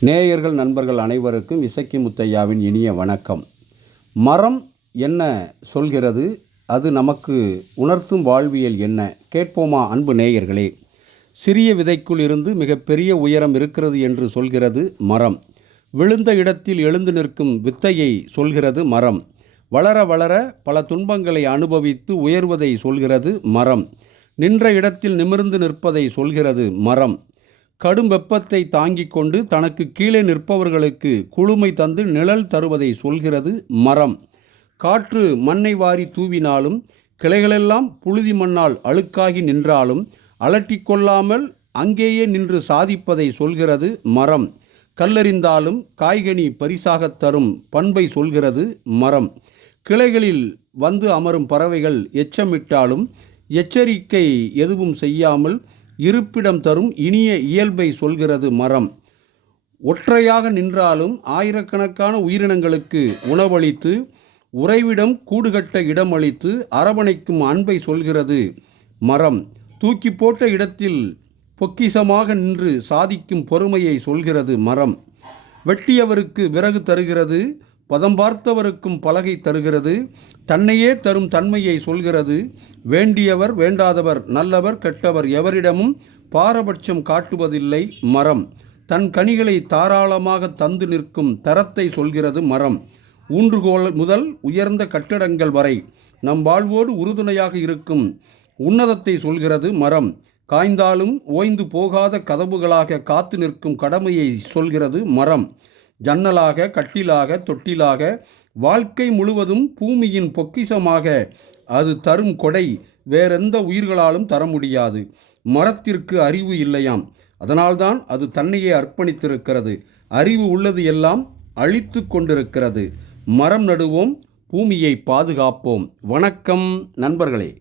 நேயர்கள் நண்பர்கள் அனைவருக்கும் இசக்கி முத்தையாவின் இனிய வணக்கம். மரம் என்ன சொல்கிறது? அது நமக்கு உணர்த்தும் வாழ்வியல் என்ன? கேட்போமா அன்பு நேயர்களே? சிறிய விதைக்குள் இருந்து மிகப்பெரிய உயரம் இருக்கிறது என்று சொல்கிறது மரம். விழுந்த இடத்தில் எழுந்து நிற்கும் வித்தையை சொல்கிறது மரம். வளர வளர பல துன்பங்களை அனுபவித்து உயர்வதை சொல்கிறது மரம். நின்ற இடத்தில் நிமிர்ந்து நிற்பதை சொல்கிறது மரம். கடும் வெப்பத்தை தாங்கிக் கொண்டு தனக்கு கீழே நிற்பவர்களுக்கு குளுமை தந்து நிழல் தருவதை சொல்கிறது மரம். காற்று மண்ணை வாரி தூவினாலும் கிளைகளெல்லாம் புழுதி மண்ணால் அழுக்காகி நின்றாலும் அலட்டிக் கொள்ளாமல் அங்கேயே நின்று சாதிப்பதை சொல்கிறது மரம். கல்லறிந்தாலும் காய்கனி பரிசாகத் தரும் பண்பை சொல்கிறது மரம். கிளைகளில் வந்து அமரும் பறவைகள் எச்சமிட்டாலும் எச்சரிக்கை எதுவும் செய்யாமல் இருப்பிடம் தரும் இனிய இயல்பை சொல்கிறது மரம். ஒற்றையாக நின்றாலும் ஆயிரக்கணக்கான உயிரினங்களுக்கு உணவளித்து உறைவிடம் கூடுகட்ட இடமளித்து அரவணைக்கும் அன்பை சொல்கிறது மரம். தூக்கி போட்ட இடத்தில் பொக்கிசமாக நின்று சாதிக்கும் பொறுமையை சொல்கிறது மரம். வெட்டியவருக்கு விறகு தருகிறது பதம் பார்த்தவருக்கும் பலகை தருகிறது தன்னையே தரும் தன்மையை சொல்கிறது. வேண்டியவர் வேண்டாதவர் நல்லவர் கெட்டவர் எவரிடமும் பாரபட்சம் காட்டுவதில்லை மரம். தன் கனிகளை தாராளமாக தந்து நிற்கும் தரத்தை சொல்கிறது மரம். ஊன்றுகோல் முதல் உயர்ந்த கட்டடங்கள் வரை நம் வாழ்வோடு உறுதுணையாக இருக்கும் உன்னதத்தை சொல்கிறது மரம். காய்ந்தாலும் ஓய்ந்து போகாத கதவுகளாக காத்து நிற்கும் கடமையை சொல்கிறது மரம். ஜன்னலாக கட்டிலாக தொட்டிலாக வாழ்க்கை முழுவதும் பூமியின் பொக்கிஷமாக அது தரும் கொடை வேறெந்த உயிர்களாலும் தர முடியாது. மரத்திற்கு அறிவு இல்லையாம். அதனால்தான் அது தன்னையே அர்ப்பணித்திருக்கிறது. அறிவு உள்ளது எல்லாம் அழித்து கொண்டிருக்கிறது. மரம் நடுவோம் பூமியை பாதுகாப்போம். வணக்கம் நண்பர்களே.